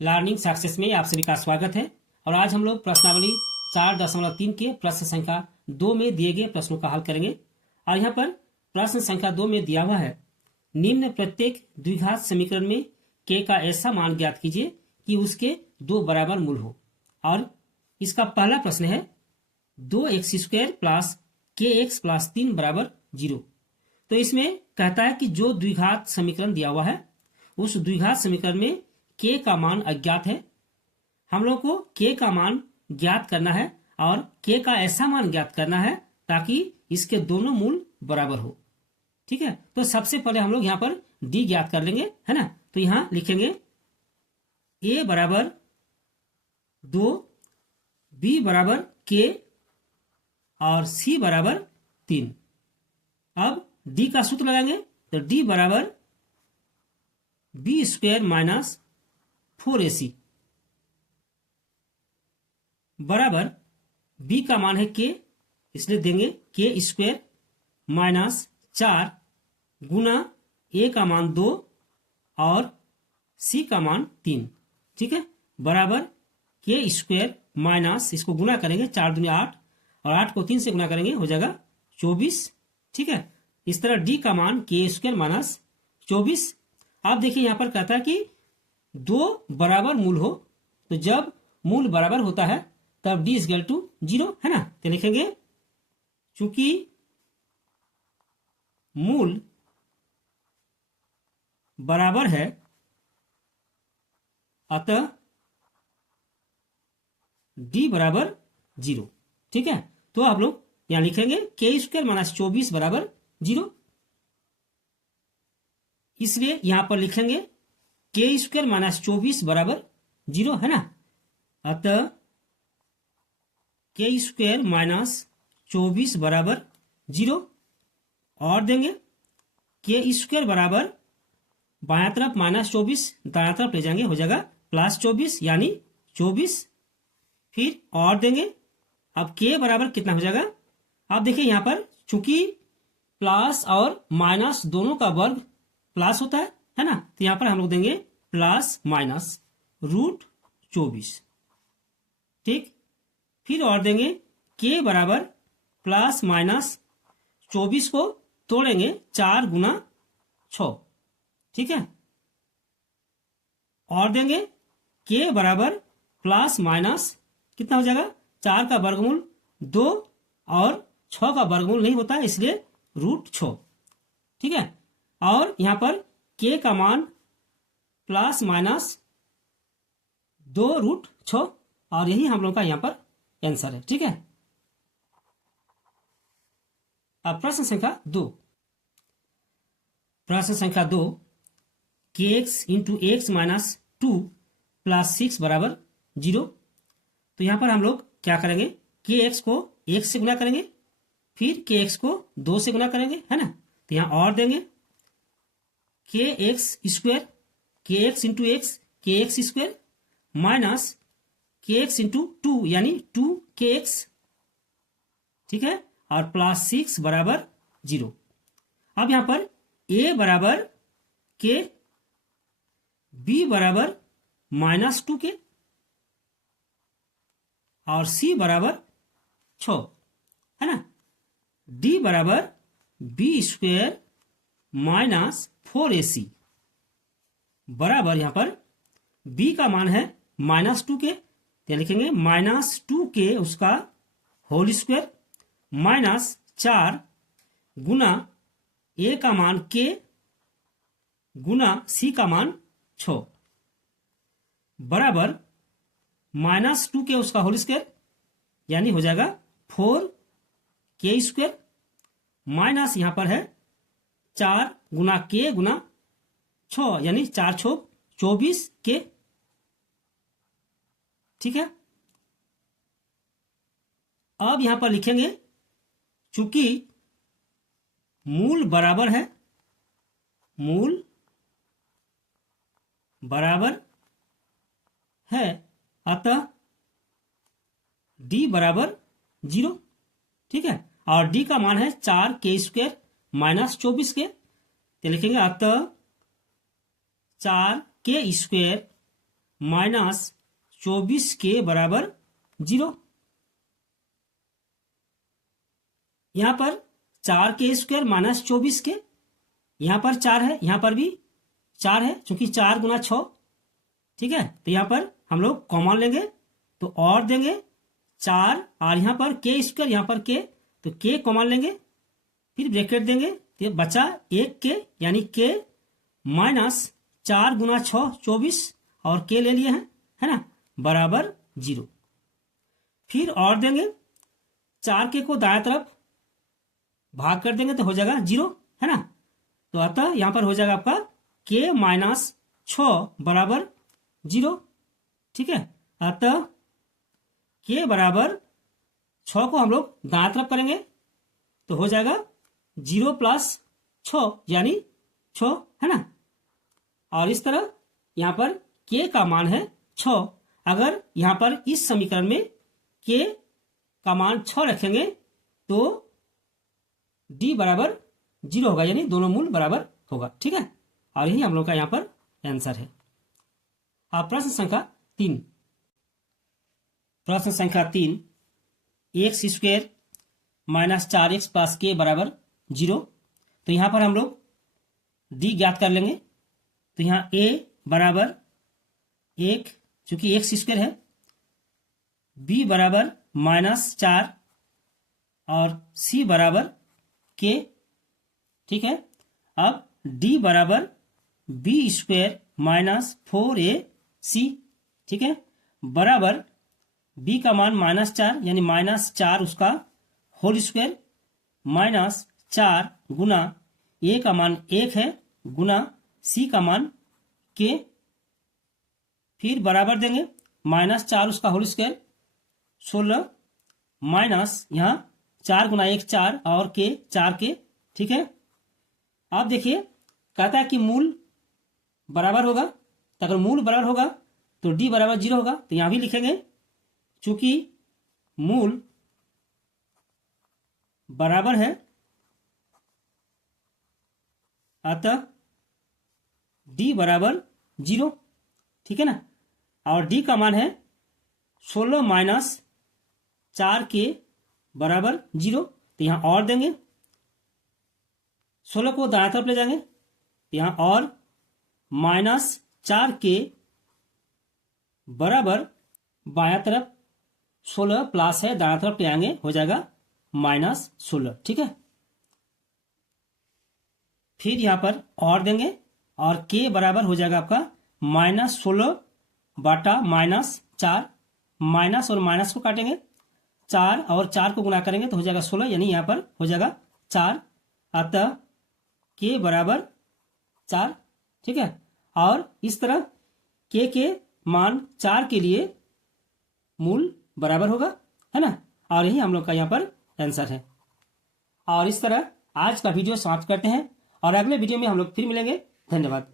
Learning success में आप सभी का स्वागत है। और आज हम लोग प्रश्नावली 4.3 के प्रश्न संख्या 2 में दिए गए प्रश्नों का हल करेंगे। और यहाँ पर प्रश्न संख्या 2 में दिया हुआ है, निम्न प्रत्येक द्विघात समीकरण में के का ऐसा मान ज्ञात कीजिए कि उसके दो बराबर मूल हो। और इसका पहला प्रश्न है 2x² प्लस kx प्लस 3 बराबर 0। तो इसमें कहता है कि जो द्विघात समीकरण दिया हुआ है उस द्विघात समीकरण में k का मान अज्ञात है। हम लोग को k का मान ज्ञात करना है और k का ऐसा मान ज्ञात करना है ताकि इसके दोनों मूल बराबर हो। ठीक है, तो सबसे पहले हम लोग यहाँ पर d ज्ञात कर लेंगे, है ना। तो यहाँ लिखेंगे a बराबर 2, b बराबर k और c बराबर 3। अब d का सूत्र लगाएंगे तो d बराबर b² माइनस 4ac बराबर b का मान है k, इसलिए देंगे k² माइनस 4 गुना a का मान 2 और c का मान 3। ठीक है, बराबर k² माइनस, इसको गुना करेंगे 4 दूनी 8 और 8 को 3 से गुना करेंगे हो जाएगा 24। ठीक है, इस तरह d का मान k² माइनस 24। आप देखिए यहाँ पर कहता है कि दो बराबर मूल हो, तो जब मूल बराबर होता है तब d इक्वल टू 0, है ना। तो लिखेंगे चूंकि मूल बराबर है अतः d बराबर 0। ठीक है, तो आप लोग यहां लिखेंगे k² माइनस 24 बराबर 0। इसलिए यहां पर लिखेंगे k² माइनस 24 बराबर 0, है ना। अतः k² माइनस 24 बराबर 0 और देंगे k² बराबर बायां तरफ माइनस 24 दायां तरफ ले जाएंगे हो जाएगा प्लस 24 यानी 24। फिर और देंगे, अब k बराबर कितना हो जाएगा। आप देखिए यहाँ पर चूंकि प्लस और माइनस दोनों का वर्ग प्लस होता है ना, तो यहां पर हम लोग देंगे प्लस माइनस √24। ठीक, फिर और देंगे k बराबर प्लस माइनस 24 को तोड़ेंगे 4 गुना 6। ठीक है, और देंगे k बराबर प्लस माइनस कितना हो जाएगा, 4 का वर्गमूल 2 और 6 का वर्गमूल नहीं होता है इसलिए √6। ठीक है, और यहां पर k का मान प्लस माइनस 2√6 और यही हम लोग का यहां पर आंसर है। ठीक है, अब प्रश्न संख्या 2। प्रश्न संख्या 2, kx into x minus 2 plus 6 बराबर 0। तो यहां पर हम लोग क्या करेंगे, kx को 1 से गुना करेंगे, फिर kx को 2 से गुना करेंगे, है ना। तो यहां और देंगे kx² kx into x kx² minus kx into 2 यानी 2kx। ठीक है, और प्लस 6 बराबर 0। अब यहां पर a बराबर k, b बराबर माइनस 2k और c बराबर 6, है ना। d बराबर b² माइनस 4ac बराबर यहां पर b का मान है माइनस 2k, तो लिखेंगे माइनस 2k उसका होल स्क्वायर माइनस 4 गुना a का मान k गुना c का मान 6 बराबर माइनस 2k उसका होल स्क्वायर यानी हो जाएगा 4k² माइनस यहां पर है 4 गुना k गुना 6 यानी 4 6 24k। ठीक है, अब यहां पर लिखेंगे चूंकि मूल बराबर है, मूल बराबर है अतः d बराबर 0। ठीक है, और d का मान है 4k² माइनस 24k, तो लिखेंगे अतः 4k² माइनस 24 के बराबर 0। यहां पर 4 के स्क्वायर माइनस 24 के, यहां पर 4 है, यहां पर भी 4 है, क्योंकि 4 गुना 6, ठीक है। तो यहां पर हम लोग कॉमन लेंगे तो और देंगे 4, और यहां पर के स्क्वायर, यहां पर के, तो के कॉमन लेंगे, फिर ब्रैकेट देंगे तो बचा 1 के, यानी के माइनस 4 गुना 6 24, और के ले लिए हैं, है ना, बराबर 0। फिर और देंगे 4 के को दाएं तरफ भाग कर देंगे तो हो जाएगा 0, है ना। तो अतः यहां पर हो जाएगा आपका के माइनस 6 बराबर 0, ठीक है। अतः के बराबर 6 को हम लोग दाएं तरफ करेंगे तो हो जाएगा 0 प्लस 6 यानी 6, है ना। और इस तरह यहां पर के का मान है 6। अगर यहां पर इस समीकरण में के का मान 6 रखेंगे तो डी बराबर 0 होगा, यानी दोनों मूल बराबर होगा, ठीक है। और यही हम लोग का यहां पर आंसर है। अब प्रश्न संख्या 3। प्रश्न संख्या 3, x square minus 4x plus के बराबर 0। तो यहां पर हम लोग डी ज्ञात कर लेंगे। तो यहां ए बराबर 1, चूंकि एक्स स्क्वायर है, बी बराबर माइनस 4 और सी बराबर के, ठीक है। अब डी बराबर बी स्क्वायर माइनस 4ac, ठीक है, बराबर बी का मान माइनस 4 यानी माइनस 4 उसका होल स्क्वायर माइनस 4 गुना ए का मान 1 है गुना सी का मान के, फिर बराबर देंगे माइनस 4 उसका होल स्क्वायर 16 माइनस यहाँ 4 गुना 1 4 और के 4 के, ठीक है। अब देखिए कहता है कि मूल बराबर होगा, तो अगर मूल बराबर होगा तो डी बराबर 0 होगा, तो यहां भी लिखेंगे चूंकि मूल बराबर है अतः डी बराबर 0, ठीक है ना। और डी का मान है 16 माइनस 4 के बराबर 0, तो यहां और देंगे, 16 को दाएं तरफ ले जाएंगे, यहां और माइनस 4 के बराबर बायां तरफ 16 प्लस है, दाएं तरफ ले आएंगे, हो जाएगा माइनस 16, ठीक है। फिर यहां पर और देंगे और के बराबर हो जाएगा आपका माइनस 16 बाटा माइनस 4, माइनस और माइनस को काटेंगे, 4 और 4 को गुना करेंगे तो हो जाएगा 16, यानी यहां पर हो जाएगा 4, अतः के बराबर 4, ठीक है। और इस तरह के मान 4 के लिए मूल बराबर होगा, है ना। और यही हम लोग का यहां पर आंसर है। और इस तरह आज का वीडियो समाप्त करते हैं और अगले वीडियो में हम लोग फिर मिलेंगे। धन्यवाद।